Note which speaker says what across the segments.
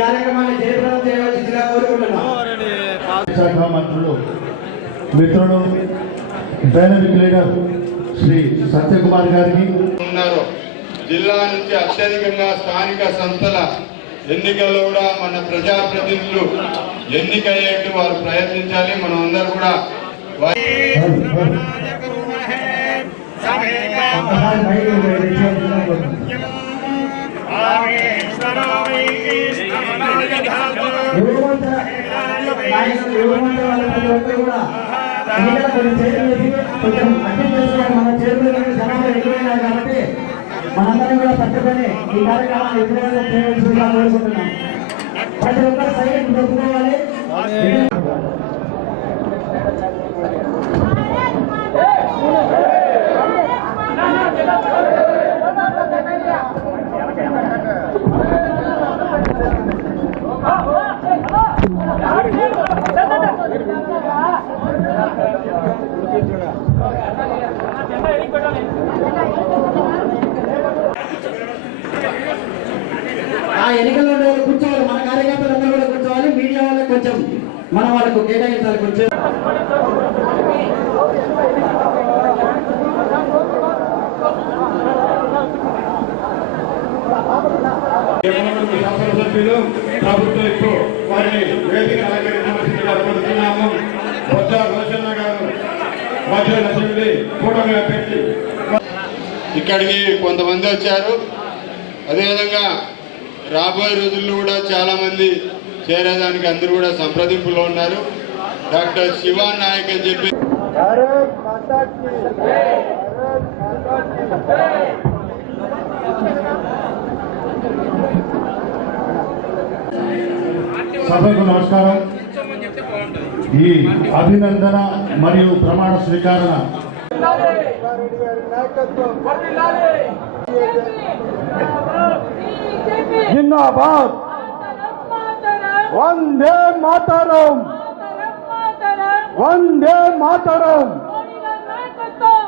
Speaker 1: కార్యక్రమాన్ని జయప్రదం చేయవలసిందిగా కోరుకుంటున్నాం.
Speaker 2: శాఖ మంత్రులు మిత్రుడు డైనమిక్ లీడర్ శ్రీ సత్యకుమార్ గారికి.
Speaker 3: ఉన్నారు. జిల్లా నుంచి అత్యధికంగా స్థానిక సంస్థల ఎన్నికల్లో కూడా మన ప్రజాప్రతినిధులు ఎన్నికయ్యేట్టు వారు ప్రయత్నించాలి. మనం అందరూ కూడా
Speaker 1: యువమంత నాయకులు యువమంత వాళ్ళ ప్రతి ఒక్కరు కూడా ఎన్నికల కొన్ని చేతులు వేసి కొంచెం చేసుకోవాలి. మన చేతులు జనాలు ఎక్కువైనారు కాబట్టి మనందరం కూడా పట్టుకొని ఈ కార్యక్రమాన్ని ఎప్పుడైనా చేయవలసిందిగా కోరుకుంటున్నాం. ప్రతి ఒక్కరు సైలెంట్ పెట్టుకోవాలి ఆ ఎన్నికల్లో ఉండే వాళ్ళు కూర్చోవాలి మన కార్యకర్తలు అందరూ కూడా కూర్చోవాలి మీడియా వాళ్ళకి కొంచెం మన వాళ్ళకు కేటాయించాలి కొంచెం.
Speaker 3: శాసనసభ్యులు ప్రభుత్వం ఇప్పుడు వారిని వేదిక అలంకరించవలసిందిగా కోరుతున్నాము బొత్స రోషన్న గారు మధ్య అసెంబ్లీ కూటమి అభ్యర్థి. ఇక్కడికి కొంతమంది వచ్చారు. అదేవిధంగా రాబోయే రోజుల్లో కూడా చాలా మంది చేరేదానికి అందరూ కూడా సంప్రదింపులో ఉన్నారు. డాక్టర్ శివా నాయక్ అని చెప్పి
Speaker 2: సభకు నమస్కారం. ఈ అభినందన మరియు ప్రమాణ స్వీకరణ.
Speaker 4: జిందాబాద్. వందే మాతరం. వందే మాతరం.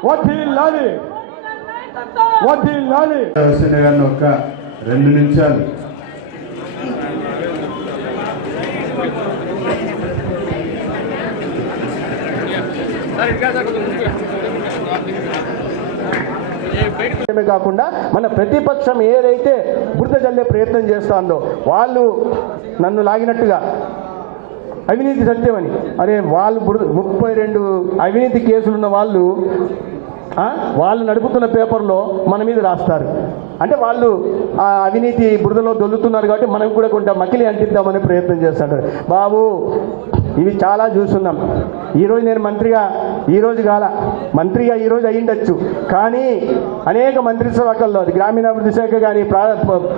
Speaker 4: వదిలాలి వదిలాలి
Speaker 2: గారిని ఒక రెండు నిమిషాలు.
Speaker 4: కాకుండా మన ప్రతిపక్షం ఏదైతే బురద జల్లే ప్రయత్నం చేస్తుందో వాళ్ళు నన్ను లాగినట్టుగా. అవినీతి సత్యమని. అరే వాళ్ళు బురద ముప్పై రెండు అవినీతి కేసులున్న వాళ్ళు వాళ్ళు నడుపుతున్న పేపర్లో మన మీద రాస్తారు. అంటే వాళ్ళు ఆ అవినీతి బురదలో దొల్లుతున్నారు కాబట్టి మనం కూడా కొంత మకిలి అంటిద్దామనే ప్రయత్నం చేస్తాడు బాబు ఇవి చాలా చూస్తున్నాం. ఈరోజు నేను మంత్రిగా ఈరోజు కాల మంత్రిగా ఈరోజు అయ్యిండొచ్చు. కానీ అనేక మంత్రి శాఖల్లో అది గ్రామీణాభివృద్ధి శాఖ కానీ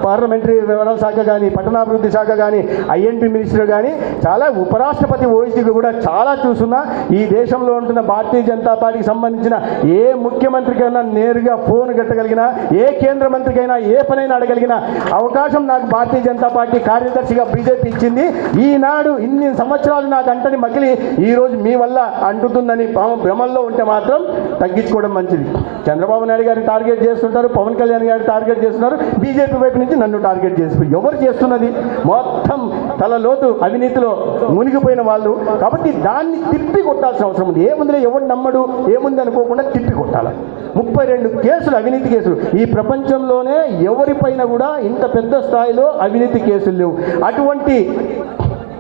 Speaker 4: పార్లమెంటరీ వ్యవహారాల శాఖ కానీ పట్టణాభివృద్ధి శాఖ కానీ ఐఎన్పి మినిస్టర్ కానీ చాలా ఉపరాష్ట్రపతి ఓయిసీకి కూడా చాలా చూస్తున్నా. ఈ దేశంలో ఉంటున్న భారతీయ జనతా పార్టీకి సంబంధించిన ఏ ముఖ్యమంత్రికైనా నేరుగా ఫోన్ కట్టగలిగినా ఏ కేంద్ర మంత్రికైనా ఏ పనైనా అడగలిగిన అవకాశం నాకు భారతీయ జనతా పార్టీ కార్యదర్శిగా బీజేపీ ఇచ్చింది. ఈనాడు ఇన్ని సంవత్సరాలు నాకు కంటని మగిలి ఈరోజు మీ వల్ల అంటుతుందని పాము భ్రమల్లో ఉంటే మాత్రం తగ్గించుకోవడం మంచిది. చంద్రబాబు నాయుడు గారిని టార్గెట్ చేస్తుంటారు పవన్ కళ్యాణ్ గారిని టార్గెట్ చేస్తున్నారు బీజేపీ వైపు నుంచి నన్ను టార్గెట్ చేస్తున్నారు ఎవరు చేస్తున్నది? మొత్తం తల లోతు అవినీతిలో మునిగిపోయిన వాళ్ళు. కాబట్టి దాన్ని తిప్పి కొట్టాల్సిన అవసరం ఉంది. ఏముందిలే ఎవరు నమ్మడు ఏముంది అనుకోకుండా తిప్పి కొట్టాలి. ముప్పై రెండు కేసులు అవినీతి కేసులు. ఈ ప్రపంచంలోనే ఎవరిపైన కూడా ఇంత పెద్ద స్థాయిలో అవినీతి కేసులు లేవు. అటువంటి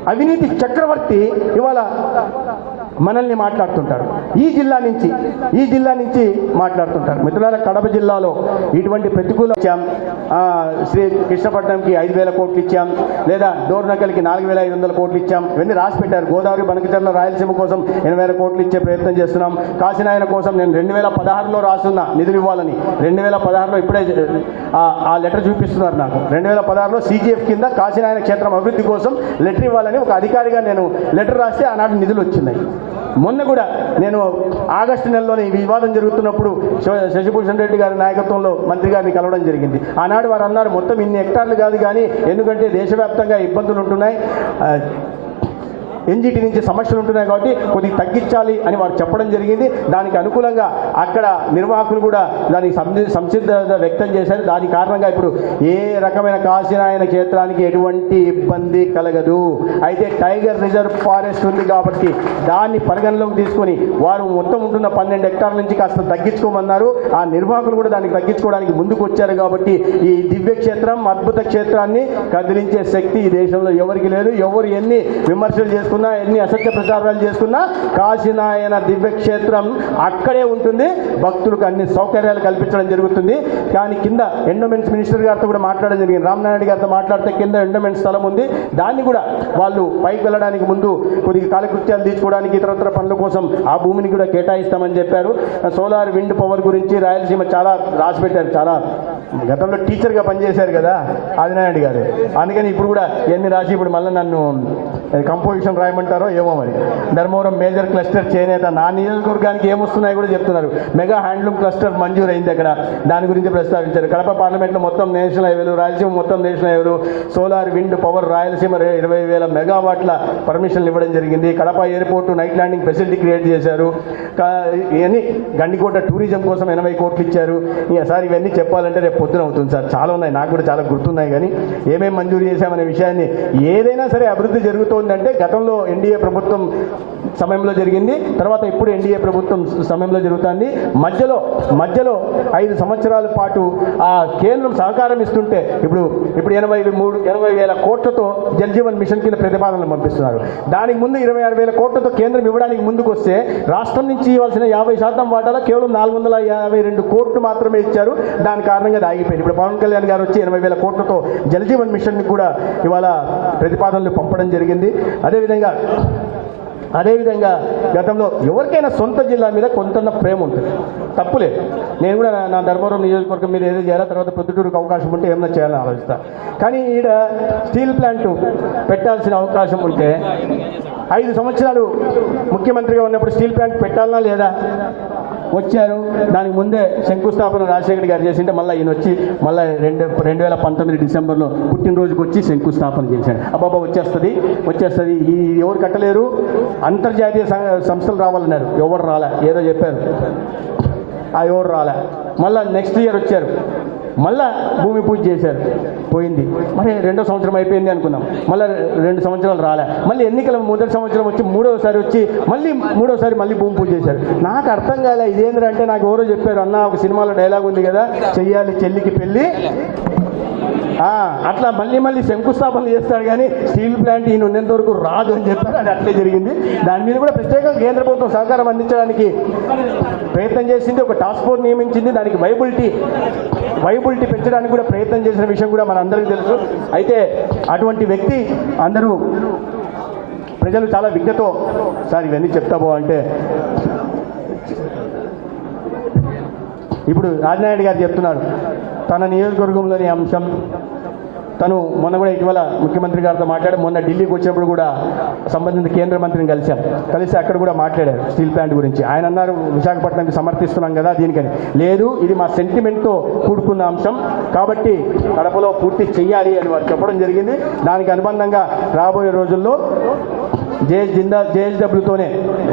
Speaker 4: అవినీతి చక్రవర్తి ఇవాళ మనల్ని మాట్లాడుతుంటారు. ఈ జిల్లా నుంచి ఈ జిల్లా నుంచి మాట్లాడుతుంటారు. మిత్రులారా కడప జిల్లాలో ఇటువంటి ప్రతికూల ఇచ్చాం. శ్రీ కృష్ణపట్నంకి ఐదు వేల కోట్లు ఇచ్చాం. లేదా డోర్నకల్కి నాలుగు వేల ఐదు వందల కోట్లు ఇచ్చాం. ఇవన్నీ రాసి పెట్టారు. గోదావరి బనకచర్ల రాయలసీమ కోసం ఎనభై వేల కోట్లు ఇచ్చే ప్రయత్నం చేస్తున్నాం. కాశీనాయన కోసం నేను రెండు వేల పదహారులో రాసున్న నిధులు ఇవ్వాలని. రెండు వేల పదహారులో ఇప్పుడే ఆ- ఆ లెటర్ చూపిస్తున్నారు నాకు. రెండు వేల పదహారులో సీజీఎఫ్ కింద కాశీనాయన క్షేత్రం అభివృద్ధి కోసం లెటర్ ఇవ్వాలని ఒక అధికారిగా నేను లెటర్ రాస్తే ఆనాడు నిధులు వచ్చినాయి. మొన్న కూడా నేను ఆగస్టు నెలలోనే ఈ వివాదం జరుగుతున్నప్పుడు శ- శశిభూషణ్ రెడ్డి గారి నాయకత్వంలో మంత్రి గారిని కలవడం జరిగింది. ఆనాడు వారు అన్నారు మొత్తం ఇన్ని హెక్టార్లు కాదు కానీ ఎందుకంటే దేశవ్యాప్తంగా ఇబ్బందులు ఉంటున్నాయి. ఎన్జిటి నుంచి సమస్యలు ఉంటున్నాయి కాబట్టి కొద్దిగా తగ్గించాలి అని వారు చెప్పడం జరిగింది. దానికి అనుకూలంగా అక్కడ నిర్వాహకులు కూడా దానికి సంసి- సంసిద్ధత వ్యక్తం చేశారు. దాని కారణంగా ఇప్పుడు ఏ రకమైన కాశీనాయన క్షేత్రానికి ఎటువంటి ఇబ్బంది కలగదు. అయితే టైగర్ రిజర్వ్ ఫారెస్ట్ ఉంది కాబట్టి దాన్ని పరిగణలోకి తీసుకొని వారు మొత్తం ఉంటున్న పన్నెండు హెక్టార్ల నుంచి కాస్త తగ్గించుకోమన్నారు. ఆ నిర్వాహకులు కూడా దానికి తగ్గించుకోవడానికి ముందుకు వచ్చారు కాబట్టి ఈ దివ్య క్షేత్రం అద్భుత క్షేత్రాన్ని కదిలించే శక్తి ఈ దేశంలో ఎవరికి లేదు. ఎవరు ఎన్ని విమర్శలు చేసుకున్నా ఎన్ని అసత్య ప్రచారాలు చేసుకున్నా కాశీనాయన దివ్య క్షేత్రం అక్కడే ఉంటుంది. భక్తులకు అన్ని సౌకర్యాలు కల్పించడం జరుగుతుంది. కానీ కింద ఎండోమెంట్స్ మినిస్టర్ గారితో కూడా మాట్లాడడం జరిగింది. రామనారాయణ గారితో మాట్లాడితే కింద ఎండోమెంట్ స్థలం ఉంది. దాన్ని కూడా వాళ్ళు పైకి వెళ్ళడానికి ముందు కొద్దిగా కాలకృత్యాలు తీసుకోవడానికి ఇతరత్ర పనుల కోసం ఆ భూమిని కూడా కేటాయిస్తామని చెప్పారు. సోలార్ విండ్ పవర్ గురించి రాయలసీమ చాలా రాసి పెట్టారు చాలా గతంలో టీచర్గా పనిచేశారు కదా ఆదినారాయణ గారు. అందుకని ఇప్పుడు కూడా ఎన్ని రాసి ఇప్పుడు మళ్ళీ నన్ను కంపోజిషన్ రాయమంటారో ఏమో మరి. ధర్మవరం మేజర్ క్లస్టర్ చేనేత నా నియోజకవర్గానికి ఏమొస్తున్నాయో కూడా చెప్తున్నారు. మెగా హ్యాండ్లూమ్ క్లస్టర్ మంజూరు అయింది అక్కడ. దాని గురించి ప్రస్తావించారు. కడప పార్లమెంట్లో మొత్తం నేషనల్ హైవేలు రాయలసీమ మొత్తం నేషనల్ హైవేలు సోలార్ విండ్ పవర్ రాయలసీమ ఇరవై వేల మెగావాట్ల పర్మిషన్లు ఇవ్వడం జరిగింది. Kadapa airport night landing facility create చేశారు. ఇవన్నీ గండికోట టూరిజం కోసం ఎనభై కోట్లు ఇచ్చారు. సార్ ఇవన్నీ చెప్పాలంటే రేపు పొద్దున అవుతుంది సార్. చాలా ఉన్నాయి. నాకు కూడా చాలా గుర్తున్నాయి కానీ ఏమేమి మంజూరు చేశామనే విషయాన్ని ఏదైనా సరే అభివృద్ధి జరుగుతోందంటే గతంలో ఎన్డీఏ ప్రభుత్వం సమయంలో జరిగింది తర్వాత ఇప్పుడు ఎన్డీఏ ప్రభుత్వం సమయంలో జరుగుతుంది. మధ్యలో మధ్యలో ఐదు సంవత్సరాల పాటు ఆ కేంద్రం సహకారం ఇస్తుంటే ఇప్పుడు ఇప్పుడు ఎనభై మూడు ఎనభై వేల కోట్లతో జల్ జీవన్ మిషన్ కింద ప్రతిపాదనలు పంపిస్తున్నారు. దానికి ముందు ఇరవై ఆరు వేల కోట్లతో కేంద్రం ఇవ్వడానికి ముందుకు వస్తే రాష్ట్రం నుంచి ఇవ్వాల్సిన యాభై శాతం వాటాలో కేవలం నాలుగు వందల యాభై రెండు కోట్లు మాత్రమే ఇచ్చారు. దాని కారణంగా ఆగిపోయింది. ఇప్పుడు పవన్ కళ్యాణ్ గారు వచ్చి ఎనభై వేల కోట్లతో జలజీవన్ మిషన్ కూడా ఇవాళ ప్రతిపాదనలు పంపడం జరిగింది. అదేవిధంగా అదేవిధంగా గతంలో ఎవరికైనా సొంత జిల్లా మీద కొంత ప్రేమ ఉంటుంది. తప్పులేదు నేను కూడా నా- నా ధర్మవరం నియోజకవర్గం మీద ఏదో చేయాలా తర్వాత ప్రొద్దుటూరుకు అవకాశం ఉంటే ఏమైనా చేయాలని ఆలోచిస్తా. కానీ ఈడ స్టీల్ ప్లాంట్ పెట్టాల్సిన అవకాశం ఉంటే ఐదు సంవత్సరాలు ముఖ్యమంత్రిగా ఉన్నప్పుడు స్టీల్ ప్లాంట్ పెట్టాలనా లేదా? వచ్చారు. దానికి ముందే శంకుస్థాపన రాజశేఖర్ గారు చేసింటే మళ్ళీ ఈయన వచ్చి మళ్ళీ రెండు రెండు వేల పంతొమ్మిది డిసెంబర్లో పుట్టినరోజుకి వచ్చి శంకుస్థాపన చేశాడు. అబ్బాబా వచ్చేస్తుంది వచ్చేస్తుంది. ఈ ఎవరు కట్టలేరు? అంతర్జాతీయ సం- సంస్థలు రావాలన్నారు. ఎవరు రాలే? ఏదో చెప్పారు. ఆ ఎవరు రాలే? మళ్ళీ నెక్స్ట్ ఇయర్ వచ్చారు. మళ్ళా భూమి పూజ చేశారు. పోయింది. మరి రెండో సంవత్సరం అయిపోయింది అనుకున్నాం. మళ్ళీ రెండు సంవత్సరాలు రాలే. మళ్ళీ ఎన్నికల మొదటి సంవత్సరం వచ్చి మూడోసారి వచ్చి మళ్ళీ మూడోసారి మళ్ళీ భూమి పూజ చేశారు. నాకు అర్థం కాలే ఇదేంటంటే నాకు ఎవరో చెప్పారు అన్న ఒక సినిమాలో డైలాగ్ ఉంది కదా చెయ్యాలి చెల్లికి పెళ్ళి. అట్లా మళ్ళీ మళ్ళీ శంకుస్థాపన చేస్తాడు కానీ స్టీల్ ప్లాంట్ ఈయన ఉన్నంత వరకు రాదు అని చెప్పారు. అది అట్లే జరిగింది. దాని మీద కూడా ప్రత్యేకంగా కేంద్ర ప్రభుత్వం సహకారం అందించడానికి ప్రయత్నం చేసింది. ఒక టాస్క్ ఫోర్స్ నియమించింది. దానికి వైబిలిటీ వైబిలిటీ పెంచడానికి కూడా ప్రయత్నం చేసిన విషయం కూడా మన అందరికీ తెలుసు. అయితే అటువంటి వ్యక్తి అందరూ ప్రజలు చాలా విజ్ఞతో సార్ ఇవన్నీ చెప్తాబో అంటే ఇప్పుడు రాజనాయుడు గారు చెప్తున్నారు తన నియోజకవర్గంలోని అంశం తను మొన్న కూడా ఇటీవల ముఖ్యమంత్రి గారితో మాట్లాడి మొన్న ఢిల్లీకి వచ్చినప్పుడు కూడా సంబంధించిన కేంద్ర మంత్రిని కలిశాం కలిసి అక్కడ కూడా మాట్లాడారు స్టీల్ ప్లాంట్ గురించి. ఆయన అన్నారు విశాఖపట్నంకి సమర్థిస్తున్నాం కదా దీనికని. లేదు ఇది మా సెంటిమెంట్తో కూడుకున్న అంశం. కాబట్టి కడపలో పూర్తి చెయ్యాలి అని వారు చెప్పడం జరిగింది. దానికి అనుబంధంగా రాబోయే రోజుల్లో జేఎస్ జిందా జేఎస్డబ్ల్యూతోనే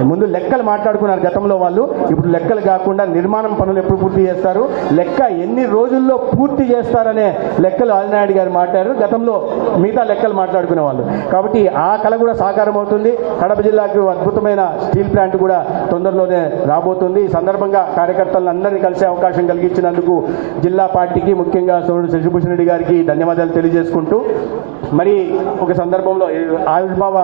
Speaker 4: ముందు లెక్కలు మాట్లాడుకున్నారు గతంలో వాళ్ళు. ఇప్పుడు లెక్కలు కాకుండా నిర్మాణం పనులు ఎప్పుడు పూర్తి చేస్తారు? లెక్క ఎన్ని రోజుల్లో పూర్తి చేస్తారనే లెక్కలు ఆదినాయుడు గారు మాట్లాడారు. గతంలో మిగతా లెక్కలు మాట్లాడుకునే వాళ్ళు. కాబట్టి ఆ కళ కూడా సాకారం అవుతుంది. కడప జిల్లాకు అద్భుతమైన స్టీల్ ప్లాంట్ కూడా తొందరలోనే రాబోతుంది. ఈ సందర్భంగా కార్యకర్తలను అందరినీ కలిసే అవకాశం కలిగించినందుకు జిల్లా పార్టీకి ముఖ్యంగా సోదరుడు శశిభూషణ్ రెడ్డి గారికి ధన్యవాదాలు తెలియజేసుకుంటూ మరి ఒక సందర్భంలో ఈ ఆవిర్భావ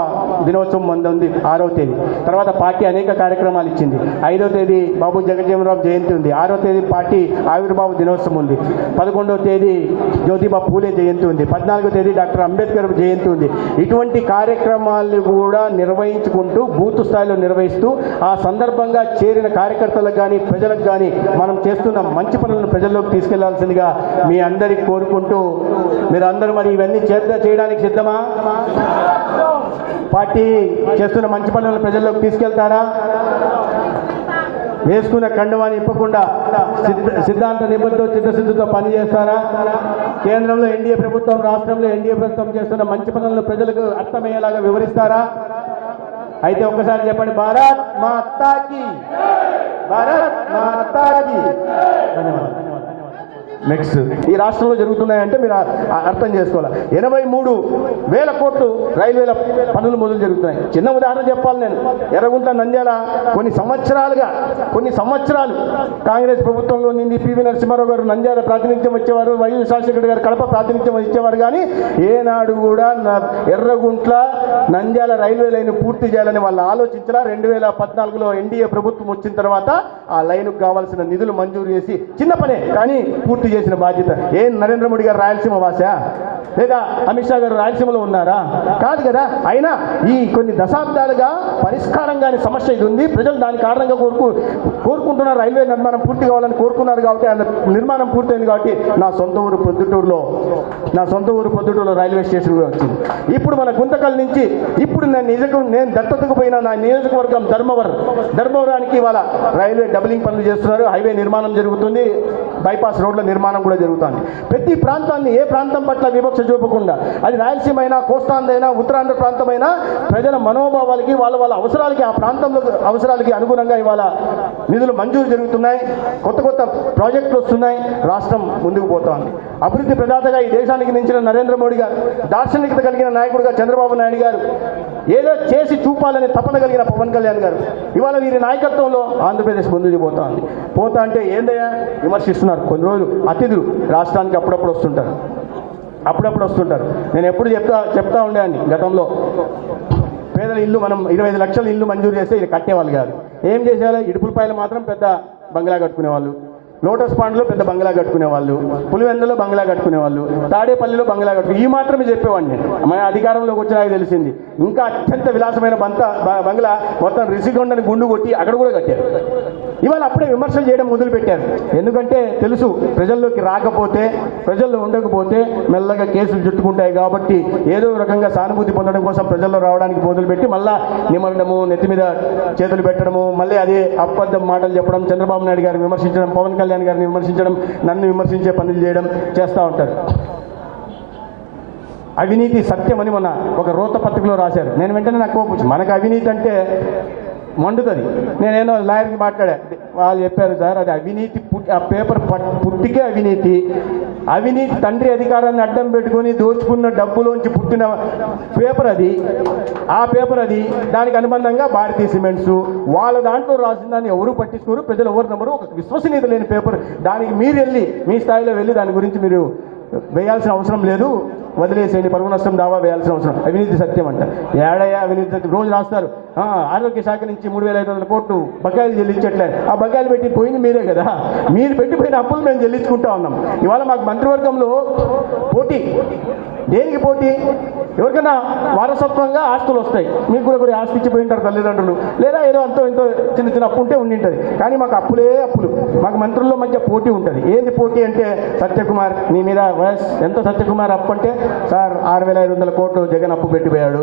Speaker 4: దినోత్సవం ముందు ఉంది ఆరో తేదీ. తర్వాత పార్టీ అనేక కార్యక్రమాలు ఇచ్చింది. ఐదో తేదీ బాబు జగజ్జీవనరావు జయంతి ఉంది. ఆరో తేదీ పార్టీ ఆవిర్భావ దినోత్సవం ఉంది. పదకొండవ తేదీ జ్యోతిబా పూలే జయంతి ఉంది. పద్నాలుగో తేదీ డాక్టర్ అంబేద్కర్ జయంతి ఉంది. ఇటువంటి కార్యక్రమాలు కూడా నిర్వహించుకుంటూ బూత్ స్థాయిలో నిర్వహిస్తూ ఆ సందర్భంగా చేరిన కార్యకర్తలకు కానీ ప్రజలకు కానీ మనం చేస్తున్న మంచి పనులను ప్రజల్లోకి తీసుకెళ్ళాల్సిందిగా మీ అందరికి కోరుకుంటూ మీరు అందరూ మరి ఇవన్నీ చేద్దా చేయడానికి సిద్ధమా? పార్టీ చేస్తున్న మంచి పనులను ప్రజల్లోకి తీసుకెళ్తారా? వేసుకున్న కండువాన్ని ఇప్పకుండా సిద్ధాంత నిబద్ధతో చిత్తశుద్ధితో పనిచేస్తారా? కేంద్రంలో ఎన్డీఏ ప్రభుత్వం రాష్ట్రంలో ఎన్డీఏ ప్రభుత్వం చేస్తున్న మంచి పనులను ప్రజలకు అర్థమయ్యేలాగా వివరిస్తారా? అయితే ఒక్కసారి చెప్పండి భారత్ మాతాకి! భారత్ మాతాకి! ధన్యవాదాలు. నెక్స్ట్ ఈ రాష్ట్రంలో జరుగుతున్నాయంటే మీరు అర్థం చేసుకోవాలి. ఎనభై మూడు వేల కోట్లు రైల్వేల పనులు మొదలు జరుగుతున్నాయి. చిన్న ఉదాహరణ చెప్పాలి నేను. ఎర్రగుంట నంద్యాల కొన్ని సంవత్సరాలుగా కొన్ని సంవత్సరాలు కాంగ్రెస్ ప్రభుత్వంలో నింది పివి నరసింహారావు గారు నంద్యాల ప్రాతినిధ్యం వచ్చేవారు వైఎస్ రాజశేఖర గారు కడప ప్రాతినిధ్యం ఇచ్చేవారు కానీ ఏనాడు కూడా ఎర్రగుంట్ల నంద్యాల రైల్వే లైన్ పూర్తి చేయాలని వాళ్ళు ఆలోచించరా రెండు వేల పద్నాలుగులో ఎన్డీఏ ప్రభుత్వం వచ్చిన తర్వాత ఆ లైన్కు కావాల్సిన నిధులు మంజూరు చేసి చిన్న పనే కానీ పూర్తి పూర్తి చేసిన బాధ్యత. ఏం నరేంద్ర మోడీ గారు రాయలసీమ వాస? లేదా అమిత్ షా గారు రాయలసీమలో ఉన్నారా? కాదు కదా. అయినా ఈ కొన్ని దశాబ్దాలుగా పరిష్కారం కాని సమస్య ఇది ఉంది. ప్రజలు దాని కారణంగా కోరుకు కోరుకుంటున్నారు. రైల్వే నిర్మాణం పూర్తి కావాలని కోరుకున్నారు కాబట్టి ఆయన నిర్మాణం పూర్తయింది కాబట్టి నా సొంత ఊరు పొద్దుటూరులో నా సొంత ఊరు పొద్దుటూరులో రైల్వే స్టేషన్ కూడా వచ్చింది. ఇప్పుడు మన గుంతకల్ నుంచి ఇప్పుడు నేను నిజకు నేను దత్తతకు పోయిన నా నియోజకవర్గం ధర్మవరం. ధర్మవరానికి ఇవాళ రైల్వే డబులింగ్ పనులు చేస్తున్నారు. హైవే నిర్మాణం జరుగుతుంది. బైపాస్ రోడ్ల నిర్మాణం కూడా జరుగుతుంది. ప్రతి ప్రాంతాన్ని ఏ ప్రాంతం పట్ల వివక్ష చూపకుండా అది రాయలసీమ అయినా కోస్తాంధ్ర అయినా ఉత్తరాంధ్ర ప్రాంతమైనా ప్రజల మనోభావాలకి వాళ్ళ వాళ్ళ అవసరాలకి ఆ ప్రాంతంలో అవసరాలకి అనుగుణంగా ఇవాళ నిధులు మంజూరు జరుగుతున్నాయి. కొత్త కొత్త ప్రాజెక్టులు వస్తున్నాయి. రాష్ట్రం ముందుకు పోతోంది. అభివృద్ధి ప్రదాతగా ఈ దేశానికి మించిన నరేంద్ర మోడీ గారు దార్శనికత కలిగిన నాయకుడుగా చంద్రబాబు నాయుడు గారు ఏదో చేసి చూపాలని తపన కలిగిన పవన్ కళ్యాణ్ గారు ఇవాళ వీరి నాయకత్వంలో ఆంధ్రప్రదేశ్ ముందుకు పోతోంది. పోతా అంటే ఏందయ్యా? విమర్శిస్తున్నారు. కొన్ని రోజులు అతిథులు రాష్ట్రానికి అప్పుడప్పుడు వస్తుంటారు. అప్పుడప్పుడు వస్తుంటారు. నేను ఎప్పుడు చెప్తా చెప్తా ఉండేవాడిని గతంలో. పేదల ఇల్లు మనం ఇరవై ఐదు లక్షల ఇల్లు మంజూరు చేస్తే ఇది కట్టేవాళ్ళు కాదు. ఏం చేసేవాళ్ళు ఇడుపులపాయలు మాత్రం పెద్ద బంగ్లా కట్టుకునేవాళ్ళు. లోటస్ పాండ్లో పెద్ద బంగ్లా కట్టుకునేవాళ్ళు పులివెందులో బంగ్లా కట్టుకునేవాళ్ళు తాడేపల్లిలో బంగ్లా కట్టు ఈ మాత్రమే చెప్పేవాడిని. మన అధికారంలోకి వచ్చినాక తెలిసింది. ఇంకా అత్యంత విలాసమైన బంత బ- బంగ్లా మొత్తం రిసిగొండని గుండు కొట్టి అక్కడ కూడా కట్టారు. ఇవాళ అప్పుడే విమర్శలు చేయడం మొదలుపెట్టారు. ఎందుకంటే తెలుసు ప్రజల్లోకి రాకపోతే ప్రజల్లో ఉండకపోతే మెల్లగా కేసులు చుట్టుకుంటాయి కాబట్టి ఏదో రకంగా సానుభూతి పొందడం కోసం ప్రజల్లో రావడానికి మొదలుపెట్టి మళ్ళా నిమరణము నెత్తి మీద చేతులు పెట్టడము మళ్ళీ అదే అబద్ధం మాటలు చెప్పడం చంద్రబాబు నాయుడు గారిని విమర్శించడం పవన్ కళ్యాణ్ గారిని విమర్శించడం నన్ను విమర్శించే పనులు చేయడం చేస్తూ ఉంటారు. అవినీతి సత్యం అని మొన్న ఒక రోత పత్రికలో రాశారు. నేను వెంటనే నాకు కోపం మనకు అవినీతి అంటే మండుతుంది. నేనేనో లాయర్కి మాట్లాడా వాళ్ళు చెప్పారు సార్ అది అవినీతి ఆ పేపర్ పుట్టికే అవినీతి. అవినీతి తండ్రి అధికారాన్ని అడ్డం పెట్టుకొని దోచుకున్న డబ్బులోంచి పుట్టిన పేపర్ అది. ఆ పేపర్ అది. దానికి అనుబంధంగా భారతీయ సిమెంట్స్. వాళ్ళ దాంట్లో రాసిన దాన్ని ఎవరు పట్టించుకోరు. ప్రజలు ఎవరు నమ్మరు. ఒక విశ్వసనీయత లేని పేపర్. దానికి మీరు వెళ్ళి మీ స్థాయిలో వెళ్ళి దాని గురించి మీరు వేయాల్సిన అవసరం లేదు. వదిలేసేయండి పరువు నష్టం దావా వేయాల్సిన అవసరం. అవినీతి సత్యం అంట. ఏడయ్యా అవినీతి సత్యం. రోజు రాస్తారు. ఆరోగ్య శాఖ నుంచి మూడు వేల ఐదు వందల కోట్లు బకాయిలు చెల్లించట్లే. ఆ బకాయిలు పెట్టి పోయింది మీరే కదా. మీరు పెట్టిపోయిన అప్పులు మేము చెల్లించుకుంటా ఉన్నాం. ఇవాళ మాకు మంత్రివర్గంలో పోటీ. దేనికి పోటీ? ఎవరికైనా వారసత్వంగా ఆస్తులు వస్తాయి. మీకు కూడా కూడా ఆస్తి ఇచ్చిపోయి ఉంటారు తల్లిదండ్రులు. లేదా ఏదో అంతో ఎంతో చిన్న చిన్న అప్పు ఉంటే ఉండి ఉంటుంది. కానీ మాకు అప్పులే అప్పులు. మాకు మంత్రుల్లో మధ్య పోటీ ఉంటుంది. ఏంది పోటీ అంటే సత్యకుమార్ నీ మీద వయస్ ఎంత సత్యకుమార్ అప్పు అంటే? సార్ ఆరు వేల ఐదు వందల కోట్లు జగన్ అప్పు పెట్టిపోయాడు.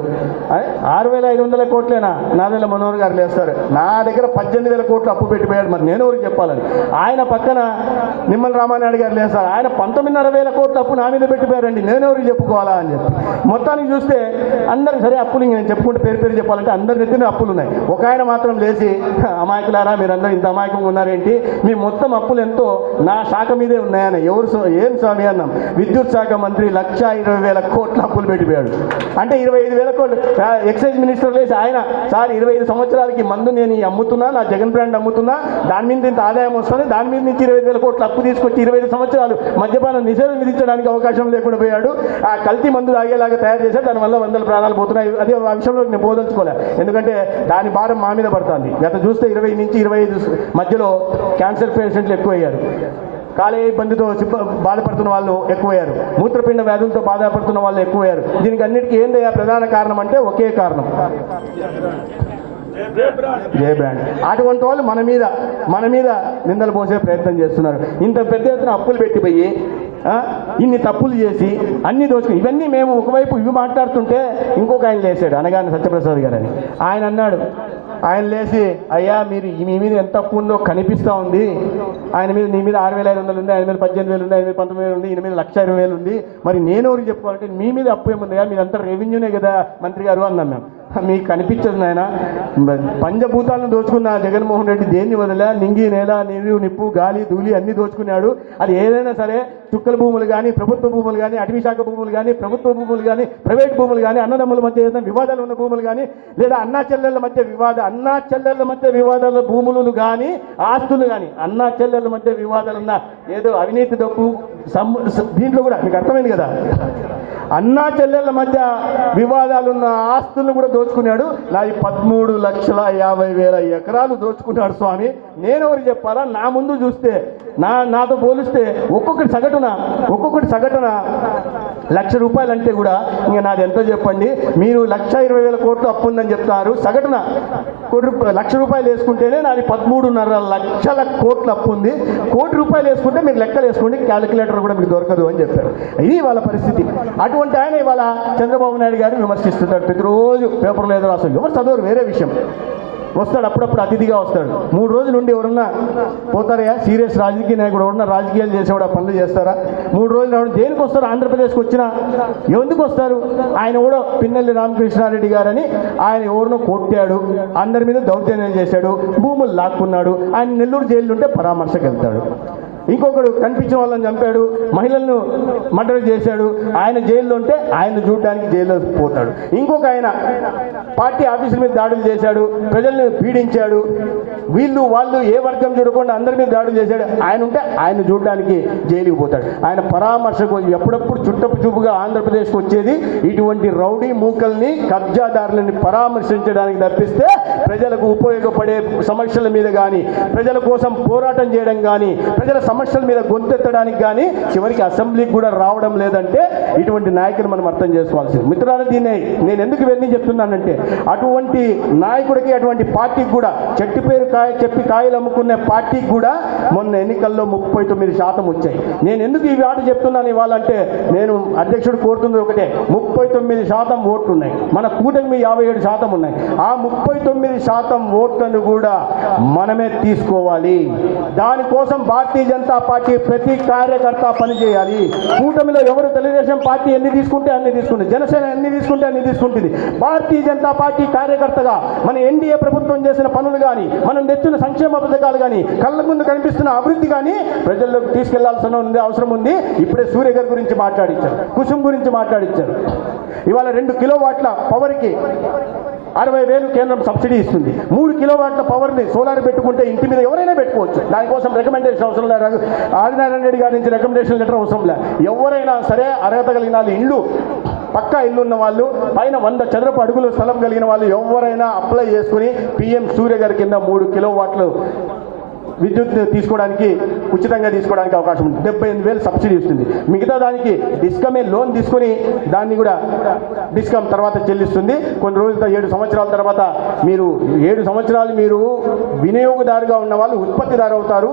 Speaker 4: ఆరు వేల ఐదు వందల కోట్లేనా? నాదెల మనోహర్ గారు లేస్తారు నా దగ్గర పద్దెనిమిది వేల కోట్లు అప్పు పెట్టిపోయాడు. మరి నేను ఎవరికి చెప్పాలని? ఆయన పక్కన నిమ్మల రామానాయుడు గారు లేస్తారు ఆయన పంతొమ్మిదిన్నర వేల కోట్లు అప్పు నా మీద పెట్టిపోయారండి. నేను ఎవరికి చెప్పు చెప్పుకోవాలా అని చెప్పి మొత్తానికి చూస్తే అందరూ సరే అప్పులు ఇంక నేను చెప్పుకుంటే పేరు పేరు చెప్పాలంటే అందరి నెత్తిన అప్పులు ఉన్నాయి. ఒక ఆయన మాత్రం లేచి అమాయకులారా మీరందరూ ఇంత అమాయకంగా ఉన్నారేంటి? మీ మొత్తం అప్పులు ఎంతో నా శాఖ మీదే ఉన్నాయని. ఎవరు ఏం స్వామి అన్నాం? విద్యుత్ శాఖ మంత్రి లక్ష ఇరవై వేల కోట్ల అప్పులు పెట్టిపోయాడు. అంటే ఇరవై ఐదు వేల కోట్లు. ఎక్సైజ్ మినిస్టర్ లేచి ఆయన సార్ ఇరవై ఐదు సంవత్సరాలకి మందు నేను అమ్ముతున్నా నా జగన్ బ్రాండ్ అమ్ముతున్నా దాని మీద ఇంత ఆదాయం వస్తుంది దాని మీద నుంచి ఇరవై ఐదు వేల కోట్ల అప్పు తీసుకొచ్చి ఇరవై ఐదు సంవత్సరాలు మద్యపానం నిషేధం విధించడానికి అవకాశం లేకుండా పోయాడు. ఆ కల్తీ మందు తాగేలాగా తయారు చేశారు. దానివల్ల వందల ప్రాణాలు పోతున్నాయి. అదే ఆ విషయంలో నేను బోధించుకోలే. ఎందుకంటే దాని భారం మా మీద పడుతుంది. గత చూస్తే ఇరవై నుంచి ఇరవై ఐదు మధ్యలో క్యాన్సర్ పేషెంట్లు ఎక్కువయ్యారు. కాలేయ ఇబ్బందితో చిప్ప బాధపడుతున్న వాళ్ళు ఎక్కువయ్యారు. మూత్రపిండ వ్యాధులతో బాధపడుతున్న వాళ్ళు ఎక్కువయ్యారు. దీనికి అన్నిటికీ ఏందయ్యా ప్రధాన కారణం అంటే ఒకే కారణం. A brand. అటువంటి వాళ్ళు మన మీద మన మీద నిందలు పోసే ప్రయత్నం చేస్తున్నారు. ఇంత పెద్ద ఎత్తున అప్పులు పెట్టిపోయి ఇన్ని తప్పులు చేసి అన్ని దోచుకు ఇవన్నీ మేము ఒకవైపు ఇవి మాట్లాడుతుంటే ఇంకొక ఆయన లేసాడు అనగానే సత్యప్రసాద్ గారు అని ఆయన అన్నాడు ఆయన లేచి అయ్యా మీరు మీ మీద ఎంత తప్పు ఉందో కనిపిస్తూ ఉంది. ఆయన మీద నీ మీద ఆరు వేల ఐదు వందలు ఉంది ఆయన మీద పద్దెనిమిది వేలు ఉంది ఆయన మీద పంతొమ్మిది వేలు ఉంది ఈయన మీద లక్ష ఇరవై వేలు ఉంది. మరి నేను ఎవరికి చెప్పుకోవాలంటే మీ మీద అప్పు ఏముంది అంత రెవెన్యూనే కదా మంత్రి గారు అన్నాం మేము. మీకు కనిపించదు నాయన. పంచభూతాలను దోచుకున్న జగన్మోహన్ రెడ్డి దేన్ని వదిలే? నింగి నేల నీరు నిప్పు గాలి ధూళి అన్ని దోచుకున్నాడు. అది ఏదైనా సరే చుక్కల భూములు కానీ ప్రభుత్వ భూములు కానీ అటవీ శాఖ భూములు కానీ ప్రభుత్వ భూములు కానీ ప్రైవేట్ భూములు కానీ అన్నదమ్ముల మధ్య ఏదైనా వివాదాలు ఉన్న భూములు కానీ లేదా అన్నా చెల్లెళ్ళ మధ్య వివాద అన్నా చెల్లెళ్ళ మధ్య వివాదాల భూములు కానీ ఆస్తులు కానీ అన్నా చెల్లెళ్ళ మధ్య వివాదాలు ఉన్న ఏదో అవినీతి డబ్బు దీంట్లో కూడా మీకు అర్థమైంది కదా? అన్నా చెల్లెళ్ళ మధ్య వివాదాలున్న ఆస్తులను కూడా దోచుకున్నాడు. నాది పదమూడు లక్షల యాభై వేల ఎకరాలు దోచుకున్నాడు స్వామి. నేను ఎవరు చెప్పాలా? నా ముందు చూస్తే నా నాతో పోలిస్తే ఒక్కొక్కటి సగటున ఒక్కొక్కటి సగటున లక్ష రూపాయలు అంటే కూడా ఇంకా నాది ఎంత చెప్పండి. మీరు లక్ష ఇరవై వేల కోట్లు అప్పు ఉందని చెప్తారు. సగటున కోటి లక్ష రూపాయలు వేసుకుంటేనే నాది పదమూడున్నర లక్షల కోట్లు అప్పు ఉంది. కోటి రూపాయలు వేసుకుంటే మీరు లెక్కలు వేసుకోండి. క్యాలిక్యులేటర్ కూడా మీకు దొరకదు అని చెప్పారు. ఇది వాళ్ళ పరిస్థితి. అటువంటి ఆయన ఇవాళ చంద్రబాబు నాయుడు గారిని విమర్శిస్తున్నారు ప్రతిరోజు పేపర్లో ఏదో రాస్తాడు ఎవరు చదవరు వేరే విషయం. వస్తాడు అప్పుడప్పుడు అతిథిగా వస్తాడు. మూడు రోజులు ఉండి ఎవరన్నా పోతారయ్యా? సీరియస్ రాజకీయ నాయకుడు ఎవరన్నా రాజకీయాలు చేసేవాడు ఆ పనులు చేస్తారా? మూడు రోజులు రావడం దేనికి వస్తారు? ఆంధ్రప్రదేశ్కి వచ్చినా ఎందుకు వస్తారు? ఆయన కూడా పిన్నెల్లి రామకృష్ణారెడ్డి గారని ఆయన ఎవరినో కొట్టాడు అందరి మీద దౌర్జన్యం చేశాడు భూములు లాక్కున్నాడు ఆయన నెల్లూరు జైలు ఉంటే పరామర్శకు వెళ్తాడు ఇంకొకడు కనిపించిన వాళ్ళని చంపాడు మహిళలను మర్డర్ చేశాడు ఆయన జైల్లో ఉంటే ఆయన చూడడానికి జైల్లో పోతాడు. ఇంకొక ఆయన పార్టీ ఆఫీసుల మీద దాడులు చేశాడు ప్రజల్ని పీడించాడు వీళ్ళు వాళ్ళు ఏ వర్గం చూడకుండా అందరి మీద దాడులు చేశాడు ఆయన ఉంటే ఆయన చూడడానికి జైలుకి పోతాడు. ఆయన పరామర్శకు ఎప్పుడప్పుడు చుట్టపు చూపుగా ఆంధ్రప్రదేశ్కి వచ్చేది ఇటువంటి రౌడీ మూకల్ని కబ్జాదారులని పరామర్శించడానికి తప్పిస్తే ప్రజలకు ఉపయోగపడే సమస్యల మీద కానీ ప్రజల కోసం పోరాటం చేయడం కానీ ప్రజల సమస్యల మీద గొంతెత్తడానికి కానీ చివరికి అసెంబ్లీకి కూడా రావడం లేదంటే ఇటువంటి నాయకులు మనం అర్థం చేసుకోవాల్సింది. మిత్రులారా దీన్ని నేను ఎందుకు ఇవన్నీ చెప్తున్నానంటే అటువంటి నాయకుడికి అటువంటి పార్టీకి కూడా చెట్టు పేరు కాయ చెప్పి కాయలు అమ్ముకునే పార్టీకి కూడా మొన్న ఎన్నికల్లో ముప్పై తొమ్మిది శాతం వచ్చాయి. నేను ఎందుకు ఈ ఆట చెప్తున్నాను ఇవ్వాలంటే నేను అధ్యక్షుడు కోరుతుంది ఒకటే. ముప్పై తొమ్మిది శాతం ఓట్లు ఉన్నాయి మన కూటమి యాభై ఏడు శాతం ఉన్నాయి. ఆ ముప్పై తొమ్మిది శాతం ఓట్లను కూడా మనమే తీసుకోవాలి. దానికోసం భారతీయ జనతా జనతా పార్టీ ప్రతి కార్యకర్త పనిచేయాలి కూటమిలో ఎవరు తెలుగుదేశం పార్టీ ఎన్ని తీసుకుంటే అన్ని తీసుకుంటుంది. జనసేన ఎన్ని తీసుకుంటే అన్ని తీసుకుంటుంది. భారతీయ జనతా పార్టీ కార్యకర్తగా మన ఎన్డీఏ ప్రభుత్వం చేసిన పనులు కానీ మనం తెచ్చిన సంక్షేమ పథకాలు కానీ కళ్ళ ముందు కనిపిస్తున్న అభివృద్ధి కానీ ప్రజల్లోకి తీసుకెళ్ళాల్సిన ఉంది అవసరం ఉంది. ఇప్పుడే సూర్య గారి గురించి మాట్లాడించారు కుసుమ్ గురించి మాట్లాడించారు ఇవాళ రెండు కిలో వాట్ల పవర్కి అరవై వేలు కేంద్రం సబ్సిడీ ఇస్తుంది. మూడు కిలో వాట్ల పవర్ని సోలార్ పెట్టుకుంటే ఇంటి మీద ఎవరైనా పెట్టుకోవచ్చు. దానికోసం రికమెండేషన్ అవసరం లేదు ఆదినారాయణ రెడ్డి గారి నుంచి రికమెండేషన్ లెటర్ అవసరం లేదు ఎవరైనా సరే అర్హత కలిగిన వాళ్ళు ఇల్లు పక్కా ఇల్లు ఉన్న వాళ్ళు పైన వంద చదరపు అడుగులు స్థలం కలిగిన వాళ్ళు ఎవరైనా అప్లై చేసుకుని పిఎం సూర్య గారి కింద మూడు కిలో వాట్లు విద్యుత్ తీసుకోవడానికి ఉచితంగా తీసుకోవడానికి అవకాశం ఉంది. డెబ్బై ఎనిమిది వేలు సబ్సిడీ ఇస్తుంది. మిగతా దానికి డిస్కమే లోన్ తీసుకొని దాన్ని కూడా డిస్కమ్ తర్వాత చెల్లిస్తుంది. కొన్ని రోజుల ఏడు సంవత్సరాల తర్వాత మీరు ఏడు సంవత్సరాలు మీరు వినియోగదారుగా ఉన్న వాళ్ళు ఉత్పత్తిదారు అవుతారు.